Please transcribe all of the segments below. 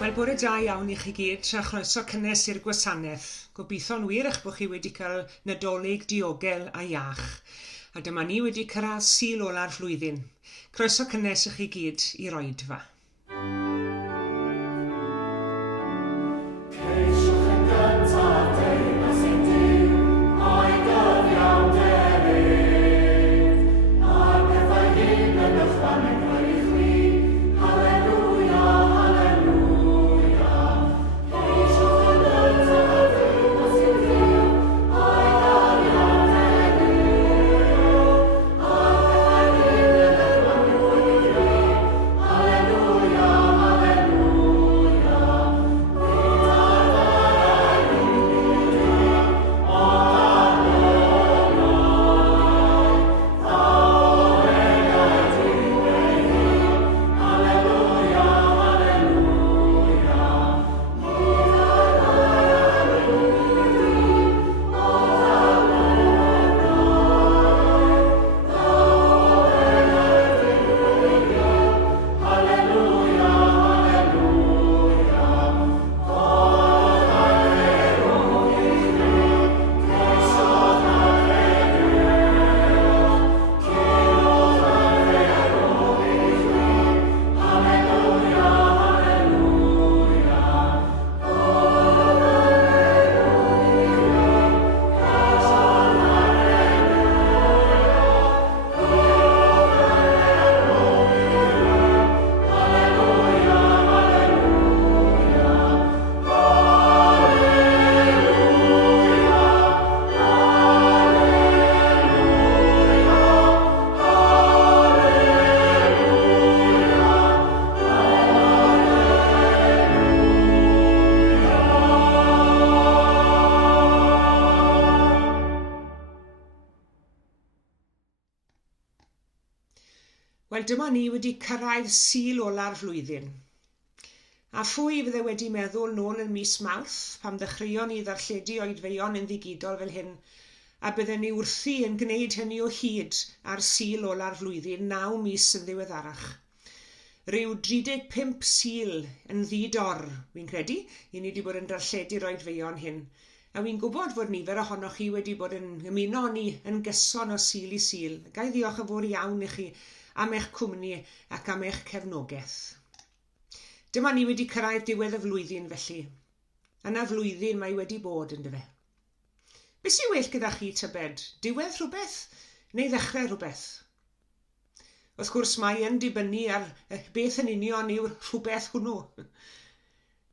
Wel, bore da iawn I chi gyd, a chroeso cynnes i'r gwasanaeth. Gobeithio'n wir eich bod chi wedi cael Nadolig diogel a iach. A dyma ni wedi cyrraedd sul ola'r flwyddyn. Croeso cynnes I chi gyd I Roedfa. Wel, dyma ni wedi cyrraedd sul ola'r flwyddyn. A phwy fydde wedi meddwl nôl yn mis Mawrth pam ddechreuon ni ddarlledu oedfeion yn ddigidol fel hyn, a bydden ni wrthi yn gwneud hynny o hyd ar sul ola'r flwyddyn 9 mis yn ddiweddarach. Ryw 35 sul yn ddidor, fi'n credu, I ni wedi bod yn darlledu'r oedfeion hyn. A fi'n gwybod fod nifer ohonoch chi wedi bod yn ymuno ni yn gyson o sul I sul. Gai ddiolch yn fawr iawn I chi am eich cwmni ac am eich cefnogaeth. Dyma ni wedi cyrraedd diwedd y flwyddyn felly. Yna flwyddyn mae wedi bod yn dyfe. Be sy'n well gyda chi tybed? Diwedd rhywbeth neu ddechrau rhywbeth? Wrth gwrs mae yn dibynnu ar beth yn union yw'r rhywbeth hwnnw.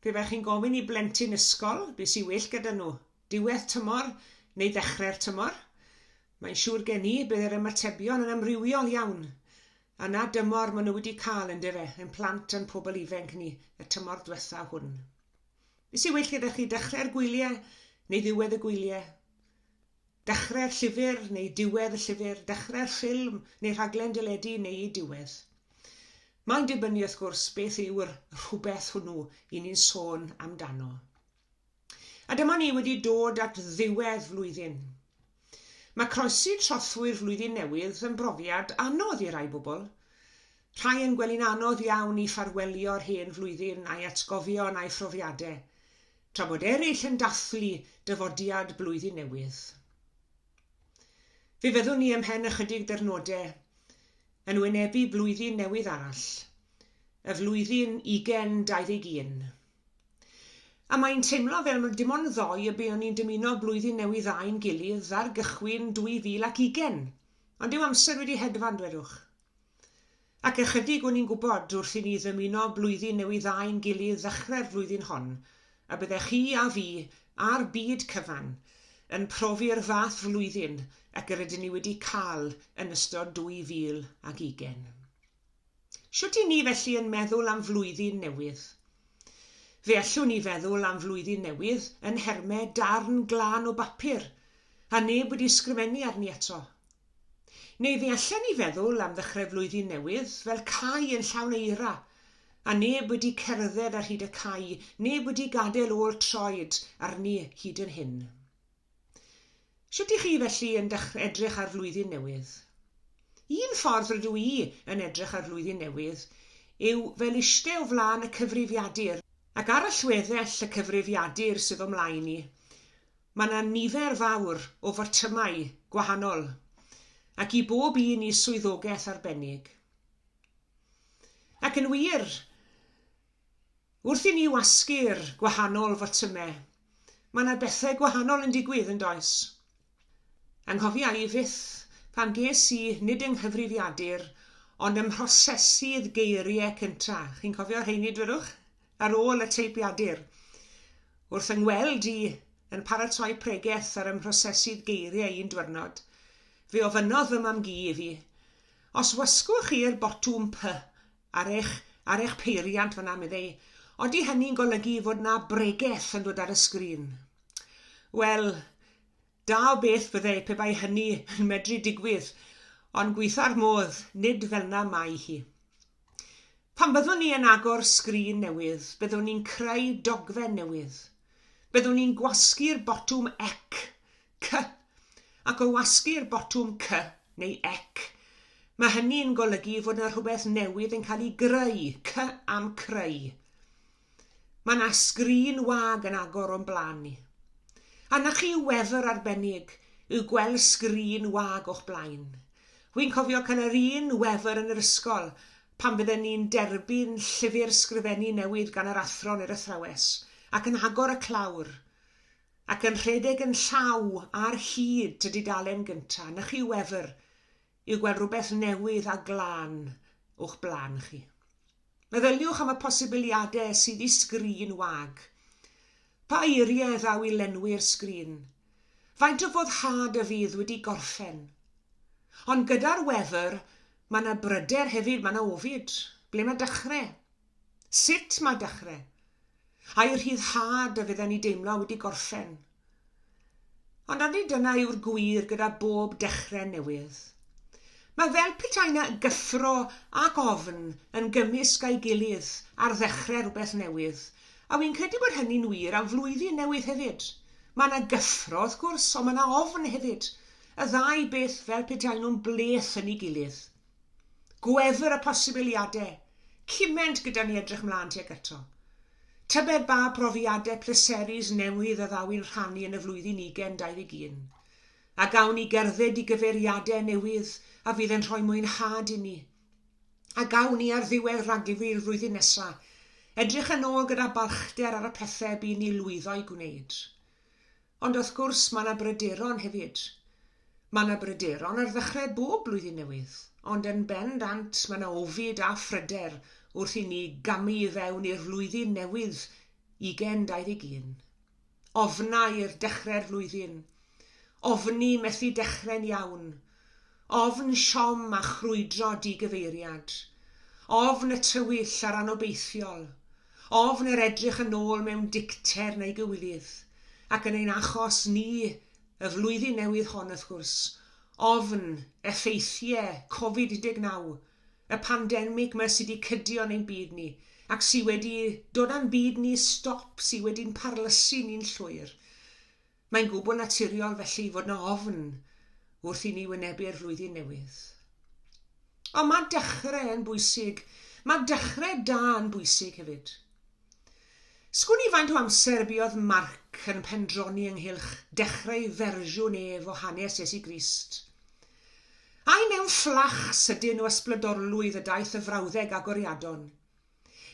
Fe fe chi'n gofyn I blentyn ysgol, be sy'n well gyda nhw? Diwedd tymor neu ddechrau'r tymor? Mae'n siŵr gen I bydd yr ymatebion yn amrywiol iawn. A na dymor maen nhw wedi cael yn dyfe, yn plant yn pobl ifanc ni, y tymor diwetha hwn. Be sy'n well gyda chi dechrau'r gwyliau neu ddiwedd y gwyliau? Dechrau'r llyfr neu diwedd y llyfr? Dechrau'r ffilm neu rhaglen dyledu neu I diwedd? Mae'n dibynnu wrth gwrs beth yw'r rhywbeth hwnnw I ni'n sôn amdano. A dyma ni wedi dod at ddiwedd flwyddyn. Mae croesi trothwy'r flwyddyn newydd yn brofiad anodd I rai bobl. Rhai yn gwely'n anodd iawn I ffarwelio'r hen flwyddyn a'i atgofion a'i phrofiadau, tra bod eraill yn dathlu dyfodiad blwyddyn newydd. Fe fyddwn ni ymhen ychydig dyrnodau yn wynebu blwyddyn newydd arall, y flwyddyn 2021. A mae'n teimlo fel dim ond ddoi y byddwn ni'n dymuno blwyddyn newydd dda i'n gilydd ar gychwyn 2020, ond dyw amser wedi hedfan dwedwch. Ac ychydig o'n i'n gwybod wrth I ni ddymuno blwyddyn newydd dda i'n gilydd ddechrau'r flwyddyn hon, a byddech chi a fi a'r byd cyfan yn profi'r fath flwyddyn ac yr ydyn ni wedi cael yn ystod 2020. Shwt I ni felly yn meddwl am flwyddyn newydd? Fe allwn ni feddwl am flwyddyn newydd yn hermau darn glân o bapur, a neb wedi sgrifennu arni eto. Neu fe allan ni feddwl am ddechrau flwyddyn newydd fel cae yn llawn eira, a neb wedi cerdded ar hyd y cae, neb wedi gadael ôl troed arni hyd yn hyn. Shwt I chi felly yn edrych ar flwyddyn newydd? Un ffordd rydw I yn edrych ar flwyddyn newydd yw fel eistedd o flaen y cyfrifiadur Ac ar y llweddill y cyfrifiadur sydd o'mlaen ni, mae yna nifer fawr o fertymau gwahanol, ac i bob un i swyddogaeth arbennig. Ac yn wir, wrth i ni wasgu'r gwahanol fertymau, mae yna bethau gwahanol yn digwydd yn does. Anghofiai fyth pan ges i nid yng nghyfrifiadur, ond ym mhrosesu'r geiriau cynta. Chi'n cofio rheini dwedwch? Ar ôl y teipiadur. Wrth yngweld i yn paratoi pregeth ar ym mhrosesu'r geiriau un diwrnod, fe ofynodd ym mam gi I fi, os wysgwch chi'r botwm P ar eich peiriant fyna, meddai, odi hynny'n golygu fod na bregeth yn dod ar y sgrin? Wel, da o beth byddai pe bai hynny yn medru digwydd, ond gweitha'r modd nid fel na mai hi. Pan byddwn ni yn agor sgrin newydd, byddwn ni'n creu dogfen newydd. Byddwn ni'n gwasgu'r botwm ec, C, ac o wasgu'r botwm C, neu ec, mae hynny'n golygu fod yna rhywbeth newydd yn cael ei greu, C am creu. Mae yna sgrin wag yn agor o'n blaen ni. A na chi wefr arbennig yw gweld sgrin wag o'ch blaen. Wy'n cofio cael yr un wefr yn yr ysgol pan bydden ni'n derbyn llyfr sgrifennu newydd gan yr athro neu'r athrawes, ac yn agor y clawr, ac yn rhedeg yn llaw ar hyd y dudalen gyntaf. Na chi wefr yw gweld rhywbeth newydd a glân o'ch blaen chi. Meddyliwch am y posibiliadau sydd I sgrin wag. Pa eiriau ddaw I lenwi'r sgrin? Faint o foddhad y fydd wedi gorffen? Ond gyda'r wefr, mae yna bryder hefyd, mae yna ofid. Ble mae dechrau? Sut mae dechrau? A'i rhyddhad y fydden ni deimlo wedi gorffen? Ond ydy dyna yw'r gwir gyda bob dechrau newydd. Mae fel petai yna gyffro ac ofn yn gymysg a'i gilydd ar ddechrau rhywbeth newydd, a wy'n credu bod hynny'n wir am flwyddyn newydd hefyd. Mae yna gyffro, wrth gwrs, ond mae yna ofn hefyd. Y ddau beth fel petai nhw'n bleth yn ei gilydd. Gwefr y posibiliadau, cyment gyda ni edrych mlaen tuag eto. Tybed ba profiadau pleserus newydd y ddaw i'n rhannu yn y flwyddyn 2021. A gawn ni gerdded I gyfeiriadau newydd a fydd yn rhoi mwynhad I ni. A gawn ni ar ddiwedd Rhagfyr flwyddyn nesaf, edrych yn ôl gyda balchder ar y pethau bu'n ni lwyddo I gwneud. Ond wrth gwrs mae yna bryderon hefyd. Mae yna bryderon ar ddechrau bob blwyddyn newydd, ond yn bendant mae yna ofid a phryder wrth I ni gamu I fewn i'r flwyddyn newydd 2021. Ofnau i'r dechrau'r flwyddyn. Ofni methu dechrau'n iawn. Ofn siom a chrwydro digyfeiriad. Ofn y tywyll a'r anobeithiol. Ofn yr edrych yn ôl mewn dicter neu gywilydd. Ac yn ein achos ni, y flwyddyn newydd hon wrth gwrs. Ofn effeithiau Covid-19, y pandemig yma sydd wedi cydio yn ein byd ni, ac sydd wedi dod â'n byd ni stop, sydd wedi'n parlysu ni'n llwyr. Mae'n gwbl naturiol felly fod yna ofn wrth I ni wynebu'r flwyddyn newydd. Ond mae dechrau yn bwysig. Mae dechrau da yn bwysig hefyd. Sgwn I faint o amser buodd Marc yn pendroni ynghylch dechrau fersiwn ef o hanes Iesu Grist. Ai mewn fflach sydyn o ysbrydolrwydd y daeth y frawddeg agoriadon,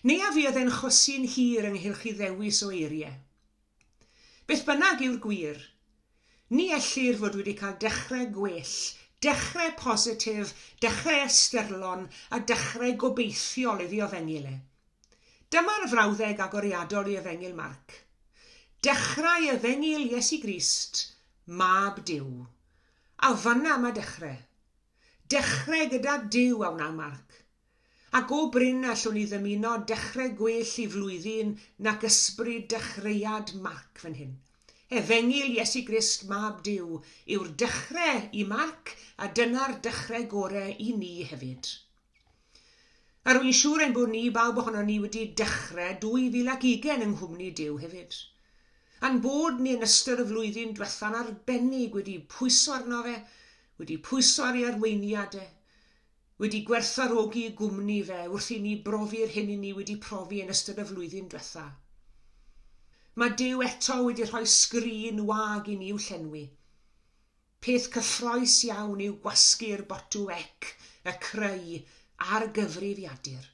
neu a fydd e'n chwysu'n hir ynghylch I ddewis o eiriau. Beth bynnag yw'r gwir, ni ellir fod wedi cael dechrau gwell, dechrau positif, dechrau esterlon a dechrau gobeithiol iddi Efengyl e. Dyma'r frawddeg agoriadol I Efengyl Marc. Dechrau Efengyl Iesu Grist, mab Duw. A fanna mae dechrau. Dechrau gyda Duw a wna Marc. Ac o bryn allwn ni ddymuno dechrau gwell I flwyddyn nac ysbryd dechreuad Marc fan hyn. Efengyl Iesu Grist mab Duw yw'r dechrau I Marc a dyna'r dechrau gorau I ni hefyd. A rwy'n siŵr ein bod ni bawb ohono ni wedi dechrau 2020 yng nghwmni Duw hefyd. A'n bod ni yn ystod y flwyddyn diwetha'n arbennig wedi pwyso arno fe, wedi pwyso ar ei arweiniadau, wedi gwerthfawrogi gwmni fe wrth I ni brofi'r hyn I ni wedi profi yn ystod y flwyddyn diwetha. Mae Duw eto wedi rhoi sgrin wag i ni i'w llenwi. Peth cyffroes iawn yw gwasgu'r botw ec, y creu a'r gyfrifiadur.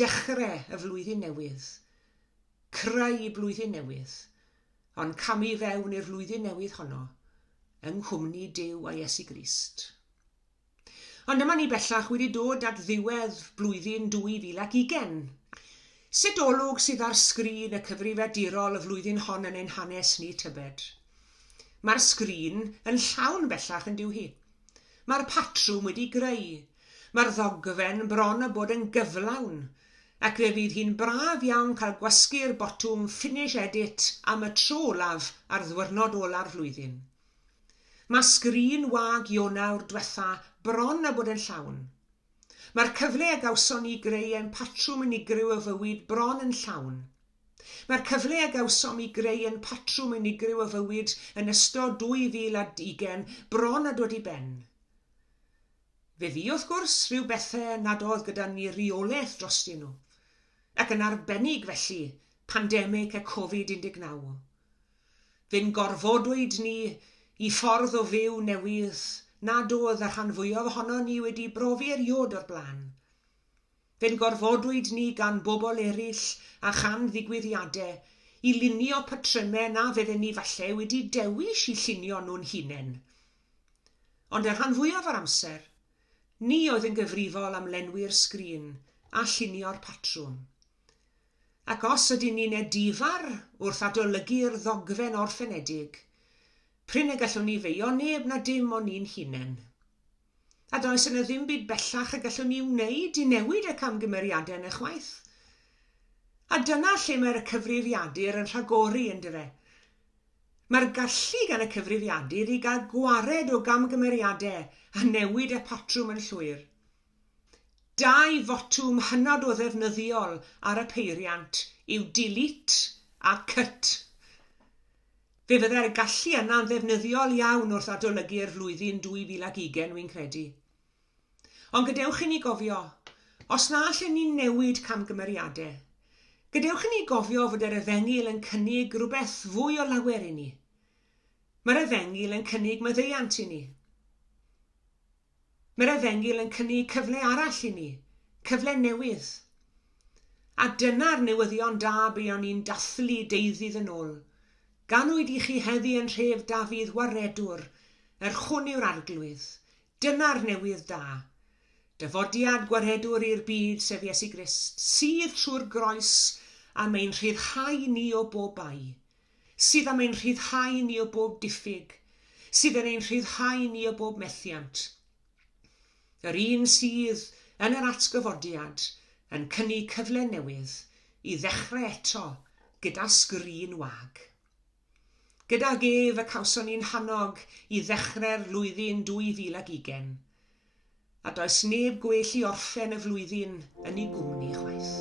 Dechrau y flwyddyn newydd, creu blwyddyn newydd, ond camu fewn i'r flwyddyn newydd honno, yng nghwmni Duw a Iesu Grist. Ond yma ni bellach wedi dod at ddiwedd blwyddyn 2020. Sut olwg sydd ar sgrin y cyfrifiadurol y flwyddyn hon yn ein hanes ni tybed? Mae'r sgrin yn llawn bellach yn Duw hi. Mae'r patrwm wedi greu. Mae'r ddogfen bron a bod yn gyflawn, ac fe fydd hi'n braf iawn cael gwasgu'r botwm finish edit am y tro olaf ar ddiwrnod ola'r flwyddyn. Mae sgrin wag Ionawr diwetha bron a bod yn llawn. Mae'r cyfle a gawson ni greu ein patrwm unigryw y fywyd bron yn llawn. Mae'r cyfle a gawsom i greu yn patrwm unigryw y fywyd yn ystod 2020 bron a dod i ben. Fe fi wrth gwrs rhyw bethau nad oedd gyda ni reolaeth drostyn nhw, ac yn arbennig felly pandemig y Covid-19. Fe'n gorfodwyd ni i ffordd o fyw newydd nad oedd y rhan fwyaf ohono ni wedi brofi eriod o'r blaen. Fe'n gorfodwyd ni gan bobl eraill a chan ddigwyddiadau i lunio patrymau na fydden ni falle wedi dewis i llunio nhw'n hunain. Ond y rhan fwyaf o'r amser, ni oedd yn gyfrifol am lenwi'r sgrin a llunio'r patrwm. Ac os ydyn ni'n edifar wrth adolygu'r ddogfen orffenedig, pryn y gallwn ni feio neb na dim o'n ni'n hunain. A does yna ddim byd bellach y gallwn ni wneud i newid y camgymeriadau yn y chwaith. A dyna lle mae'r cyfrifiadur yn rhagori yn dyfe. Mae'r gallu gan y cyfrifiadur i gael gwared o gamgymeriadau a newid y patrwm yn llwyr. 2 fotwm hynod o ddefnyddiol ar y peiriant yw delete a cut. Fe fyddai'r gallu yna'n ddefnyddiol iawn wrth adolygu'r flwyddyn 2020 wy'n credu. Ond gadewch i ni gofio, os na allen ni newid camgymeriadau, gadewch i ni gofio fod yr Efengil yn cynnig rhywbeth fwy o lawer i ni. Mae'r Efengil yn cynnig maddeuant i ni. Mae'r Efengil yn cynnig cyfle arall i ni, cyfle newydd. A dyna'r newyddion da buon ni'n dathlu deuddydd yn ôl. Ganwyd i chi heddi yn tref Dafydd Waredwr, yr chwn yw'r arglwydd. Dyna'r newydd da. Dyfodiad gwaredwr i'r byd sef Iesu Grist, sydd trwy'r groes am ein rhyddhau ni o bob bai, sydd am ein rhyddhau ni o bob diffyg, sydd yn ein rhyddhau ni o bob methiant. Yr un sydd yn yr atgyfodiad yn cynnig cyfle newydd i ddechrau eto gyda sgrin wag. Gyda gef y cawson ni'n hannog i ddechrau'r flwyddyn 2020, a does neb gwell i orffen y flwyddyn yn ei gwmni chwaith.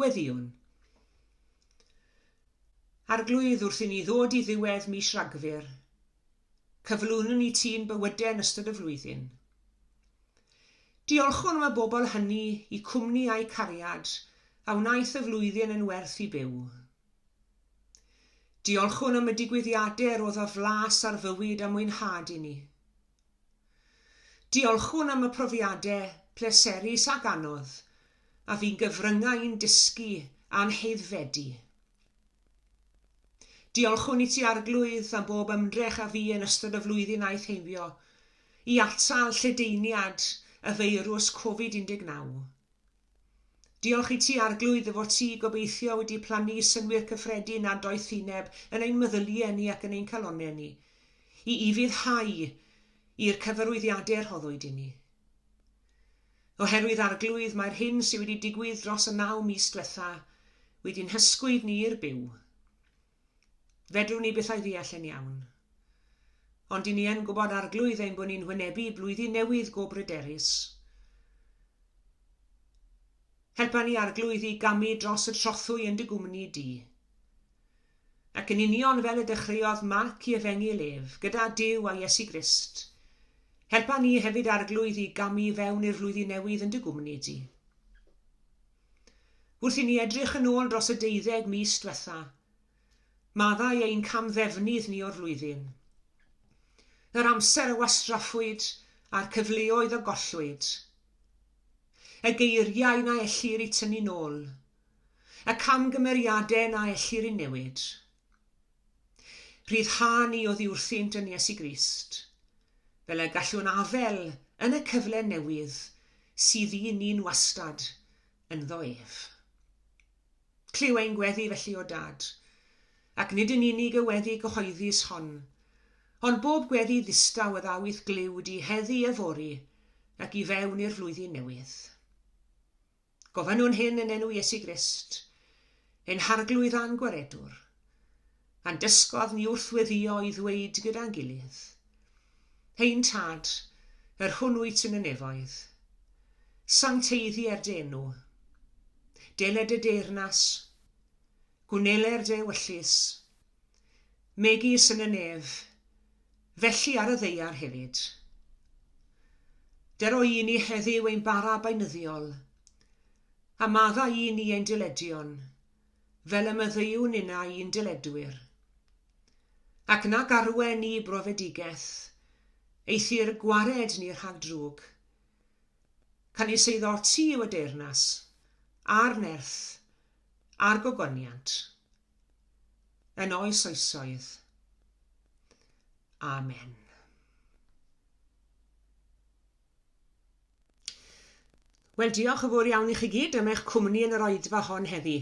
Gweddiwn. Arglwydd wrth i ni ddod i ddiwedd mis Rhagfyr. Cyflwnwn ni ti'n bywydau yn ystod y flwyddyn. Diolchwn am y bobl hynny i cwmni a'i cariad a wnaeth y flwyddyn yn werth i byw. Diolchwn am y digwyddiadau roedd o flas ar fywyd a mwynhad i ni. Diolchwn am y profiadau pleserus ac anodd a fi'n gyfryngau'n dysgu a'n heiddfedu. Diolchwn i ti Arglwydd am bob ymdrech a fi yn ystod y flwyddyn aeth heibio i atal lledaeniad y feirws Covid-19. Diolch i ti Arglwydd y fod ti gobeithio wedi plannu synwyr cyffredin a doethineb yn ein meddyliau ni ac yn ein calonnau ni, i fyddhau i'r cyfarwyddiadau rhoddwyd i ni. Oherwydd Arglwydd mae'r hyn sydd wedi digwydd dros y 9 mis diwetha wedi'n hysgwyd ni i'r byw. Fedrwn ni bethau ddeall yn iawn. Ond i ni yn gwybod Arglwydd ein bod ni'n wynebu blwyddyn newydd go bryderus. Helpa ni Arglwydd i gamu dros y trothwy yn dy gwmni di. Ac yn union fel y dechreuodd Marc i efengu lef gyda Duw a Iesu Grist, helpa ni hefyd Arglwydd i gamu fewn i'r flwyddyn newydd yn dy gwmni di. Wrth i ni edrych yn ôl dros y 12 mis diwetha, maddau ein camddefnydd ni o'r flwyddyn. Yr amser y wastraffwyd a'r cyfleoedd y gollwyd. Y geiriau na ellir i tynnu nôl. Y camgymeriadau na ellir i newid. Rhyddha ni o ddiwrthynt yn Iesu Grist, fel y gallwn afel yn y cyfle newydd sydd i ni'n wastad yn ddoef. Cliw ein gweddi felly o Dad, ac nid yn unig y weddi gyhoeddus hon, ond bob gweddi ddistaw y ddawith gliwd i heddi y fori ac i fewn i'r flwyddyn newydd. Gofynnwn hyn yn enw Iesu Grist, ein harglwydd a'n gwaredwr, a'n dysgodd ni wrthweddio i ddweud gyda'n gilydd. Ein Tad, yr hwnnwyt yn y nefoedd, sancteiddi dy enw, deled y deyrnas, gwneler dy ewyllus, megis yn y nef, felly ar y ddeiar hefyd. Dero i ni heddiw ein bara bainyddiol, a madda i ni ein dyledion, fel y meddiwn yna i'n dyledwyr. Ac na garwen ni brofedigaeth, eithyr gwared ni'r rhag drwg. Can i seiddo ti yw y deyrnas, a'r nerth, a'r gogoniant. Yn oes oesoedd. Amen. Wel, diolch yn fawr iawn i chi gyd am eich cwmni yn yr oedfa hon heddi.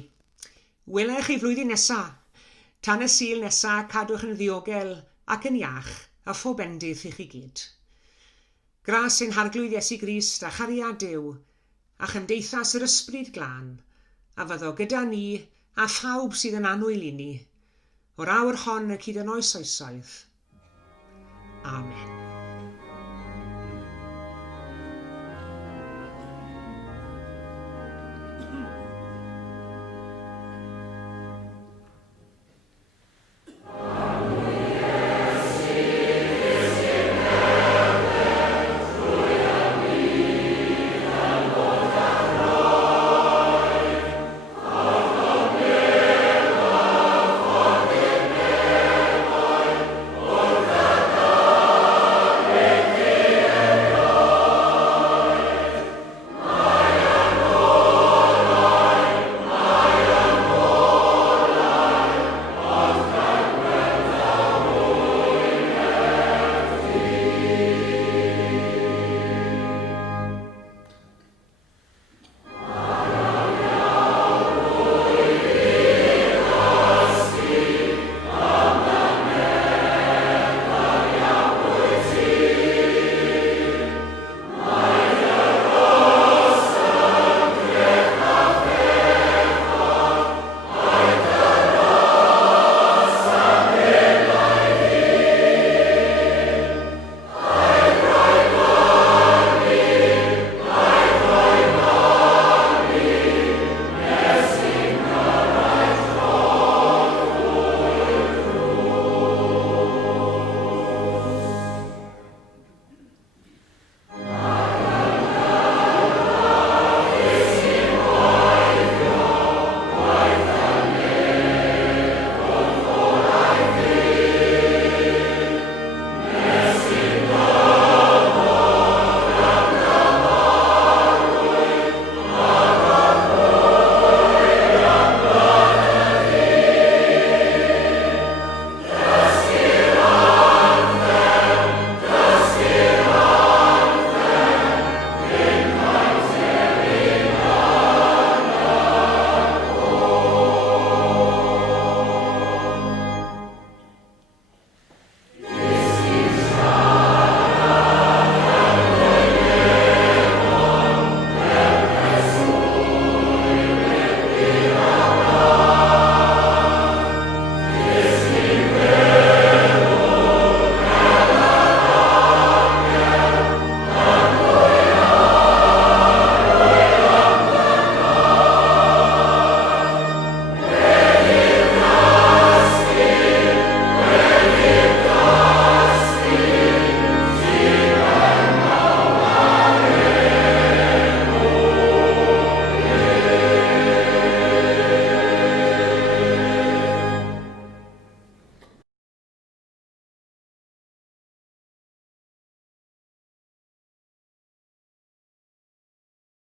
Welech chi flwyddyn nesaf. Tan y Sul nesaf, cadwch yn ddiogel ac yn iach a phob endydd i chi gyd. Gras ein harglwydd Iesu Grist a chariad Duw a chymdeithas yr ysbryd glân, a fyddo gyda ni a phawb sydd yn annwyl i ni, o'r awr hon y cyd yn oes oesoedd. Amen.